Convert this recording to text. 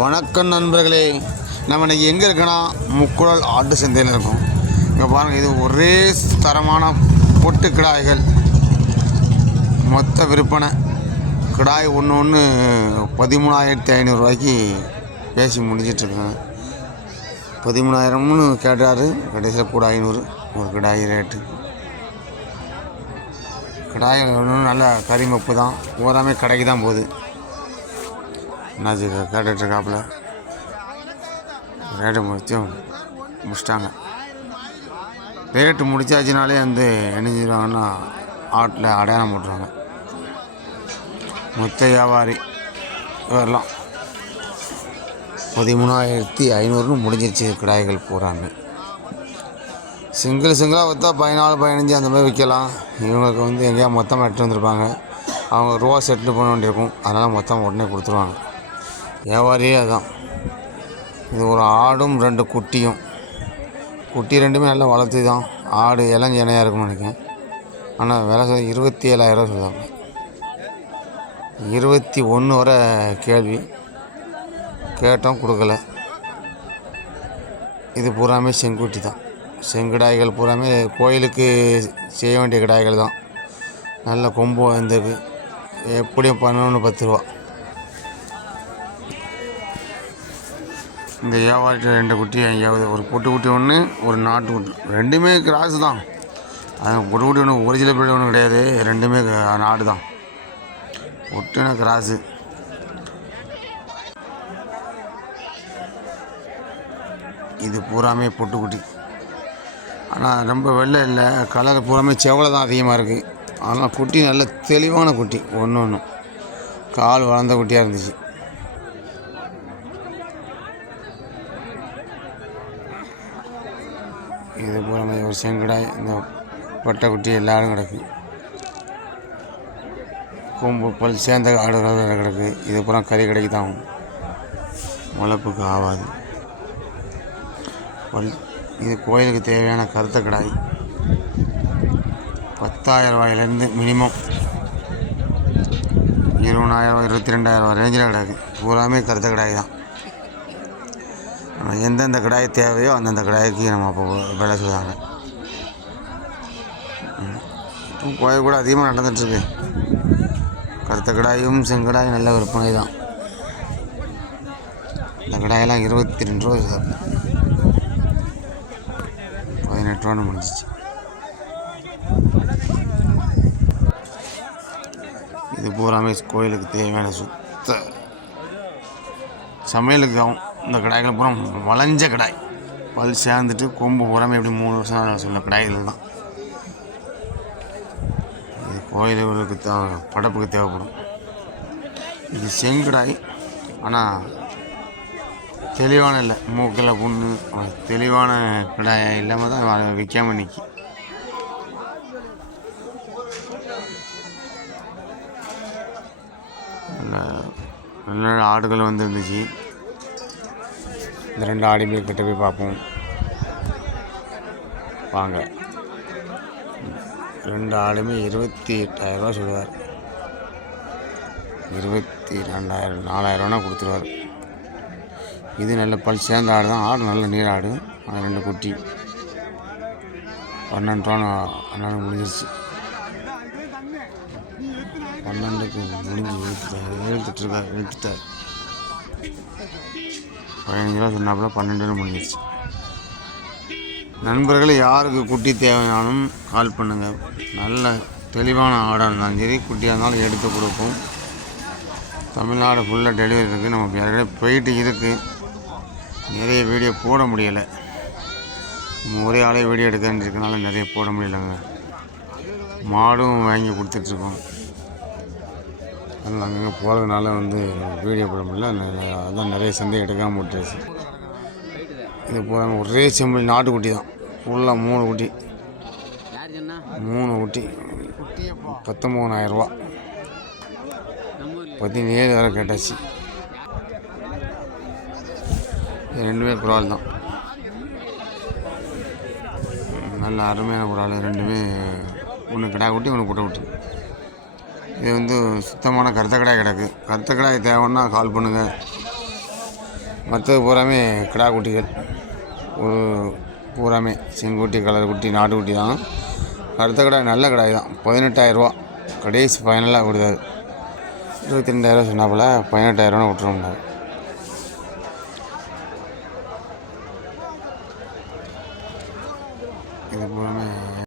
வணக்கம் நண்பர்களே. நம்ம இன்றைக்கி எங்கே இருக்கோன்னா முக்குழல் ஆட்டு சந்தையில் இருக்கும். இங்கே பாருங்கள் இது ஒரே தரமான பொட்டு கிடாய்கள். மொத்த விற்பனை கிடாய் ஒன்று ஒன்று பதிமூணாயிரத்தி ஐநூறுரூவாய்க்கு பேசி முடிச்சிட்ருக்காங்க பதிமூணாயிரம்னு கேட்டார் கடைசியில் கூட ஐநூறு ஒரு கிடாய் ரேட்டு கிடாய் ஒன்று நல்ல கறிமப்பு தான். பூராமே கடைக்கு தான் போகுது. என்னாச்சு கேட்டுட்ருக்காப்புல. ரேட்டு முடிச்சும் முடிச்சிட்டாங்க. ரேட்டு முடிச்சாச்சுனாலே வந்து என்ன செய்வாங்கன்னா ஆட்டில் அடையாளம் போட்டுருவாங்க. மொத்த வியாபாரி வரலாம் பதிமூணாயிரத்தி ஐநூறுன்னு முடிஞ்சிருச்சு கிடாய்கள் பூராமே. சிங்கிள் சிங்கிளாக பார்த்தா பதினாலு பதினஞ்சு அந்த மாதிரி விற்கலாம். இவங்களுக்கு வந்து எங்கேயா மொத்தமாக எடுத்துகிட்டு வந்திருப்பாங்க. அவங்க ரூபா செட்டில் பண்ண வேண்டியிருக்கும். அதனால் மொத்தமாக உடனே கொடுத்துருவாங்க. வியாபாரியே அதான். இது ஒரு ஆடும் ரெண்டு குட்டியும். குட்டி ரெண்டுமே நல்லா வளர்த்து தான். ஆடு இளஞ்சனையாக இருக்கும்னு நினைக்கிறேன். ஆனால் விலை சொல்ல இருபத்தி ஏழாயிரம் சொல்லுவாங்க. இருபத்தி ஒன்று வரை கேள்வி. கேட்டோம் கொடுக்கல. இது பூராமே செங்குட்டி தான். செங்கிடாய்கள் பூராமே கோயிலுக்கு செய்ய வேண்டிய கிடாய்கள் தான். நல்ல கொம்பு வந்தது எப்படியும் பதினொன்று பத்து ரூபா. இந்த வியாபாரிட்ட ரெண்டு குட்டி எங்கேயாவது ஒரு பொட்டு குட்டி ஒன்று ஒரு நாட்டு குட்டி. ரெண்டுமே கிராஸ் தான். அது பொட்டு குட்டி ஒன்று ஒரிஜினல் பிள்ளை ஒன்றும் கிடையாது. ரெண்டுமே நாடு தான். ஒட்டுனா கிராஸு. இது பூராமே பொட்டுக்குட்டி ஆனால் ரொம்ப வெள்ளை இல்லை. கலர் பூராமே செவலை தான் அதிகமாக இருக்குது ஆனால் குட்டி நல்ல தெளிவான குட்டி ஒன்று ஒன்று கால் வளர்ந்த குட்டியாக இருந்துச்சு. இது பூராமே ஒரு செங்கடாய் இந்த பட்டை குட்டி எல்லாரும் கிடக்கு. கொம்பு பல் சேர்ந்த ஆடு கிடக்கு. இது பூரா கறி கடைக்கு தான் ஆகும். முளைப்புக்கு ஆகாது பல் இது கோயிலுக்கு தேவையான கருத்த கடாய். பத்தாயிரம் ரூபாயிலேருந்து மினிமம். இருபதாயிரம் ரூபாய் இருபத்தி ரெண்டாயிரம் ரூபாய் ரேஞ்சில் கிடக்கு. பூராமே கருத்த கடாய் தான். எந்தெந்த கடாய் தேவையோ அந்தந்த கடாய்க்கு நம்ம அப்போ வேலை சொல்லுவாங்க. கோயில் கூட அதிகமாக நடந்துகிட்ருக்கு கருத்த கடாயும் செங்கடாயும் நல்ல விற்பனை தான். இந்த கடாயெல்லாம் இருபத்தி ரெண்டு ரூபா பதினெட்டு ரூபான்னு முடிஞ்சிச்சு. இது பூராமே கோயிலுக்கு தேவையான சுத்த சமையலுக்கு ஆகும் இந்த கடாய்கள் பூரா வளைஞ்ச கடாய். பல் சேர்ந்துட்டு கொம்பு பூராமே எப்படி மூணு வருஷம் சொன்ன கடாய்கள் தான். இது கோயிலுக்கு தேவை படப்புக்கு தேவைப்படும். இது செங்கடாய். ஆனால் தெளிவான இல்லை. மூக்கில் புண்ணு தெளிவான கடாய் இல்லாமல் தான் விற்காம நிற்கி நல்ல நல்ல ஆடுகள் வந்துருந்துச்சு இந்த ரெண்டு ஆடுமே கிட்ட போய் பார்ப்போம். வாங்க. ரெண்டு ஆடுமே இருபத்தி எட்டாயிரரூவா சொல்லுவார். இருபத்தி ரெண்டாயிரம் நாலாயிரரூவா கொடுத்துருவார். இது நல்ல பல் சேர்ந்த ஆடு தான். ஆடு நல்ல நீராடு ஆனால் ரெண்டு குட்டி. பன்னெண்டு ரூபா முடிஞ்சிருச்சு. பன்னெண்டுக்கு முடிஞ்சு இழுத்துட்டார் இழுத்துட்ருக்கார் இழுத்துட்டார் பதினஞ்சு ரூபா சொன்னாப்புல பன்னெண்டு முடிஞ்சிருச்சு. நண்பர்கள் யாருக்கு குட்டி தேவையானாலும் கால் பண்ணுங்கள் நல்ல தெளிவான ஆடாக இருந்தாலும் சரி குட்டியாக இருந்தாலும் எடுத்து கொடுப்போம். தமிழ்நாடு ஃபுல்லாக டெலிவரி இருக்குது நமக்கு ஏற்கனவே போயிட்டு இருக்குது நிறைய வீடியோ போட முடியலை. ஒரே ஆளே வீடியோ எடுக்கிறதுனால நிறைய போட முடியலங்க. மாடும் வாங்கி கொடுத்துட்ருக்கோம் அதனால் அங்கங்கே போகிறதுனால வந்து வீடியோ போட முடியல. அதான் நிறைய சந்தை எடுக்காமல் விட்டுருச்சு. இது போக ஒரே செம்பிள் நாட்டுக்குட்டி தான். ஃபுல்லாக மூணு குட்டி. மூணு குட்டி. ஊர்ல. பதினேழு வரை கேட்டாச்சு. இது ரெண்டுமே குரால் தான். நல்ல அருமையான குரால் ரெண்டுமே ஒன்று கிடா குட்டி ஒன்று குட்டை குட்டி. இது வந்து சுத்தமான கருத்த கடாய் கிடக்கு. கருத்த கடாய் தேவைன்னா கால் பண்ணுங்கள் மற்றது பூராமே கிடா குட்டிகள். ஒரு பூராமே செங்குட்டி கலர் குட்டி நாட்டு குட்டி தான். கருத்தக்கடாய் நல்ல கடாய் தான். பதினெட்டாயிரரூவா கடைசி ஃபைனலாக கொடுத்தாரு. இருபத்தி ரெண்டாயிரரூவா சொன்னாப்புல பதினெட்டாயிரரூவா விட்டுருவோம்னாரு. இது பூராமே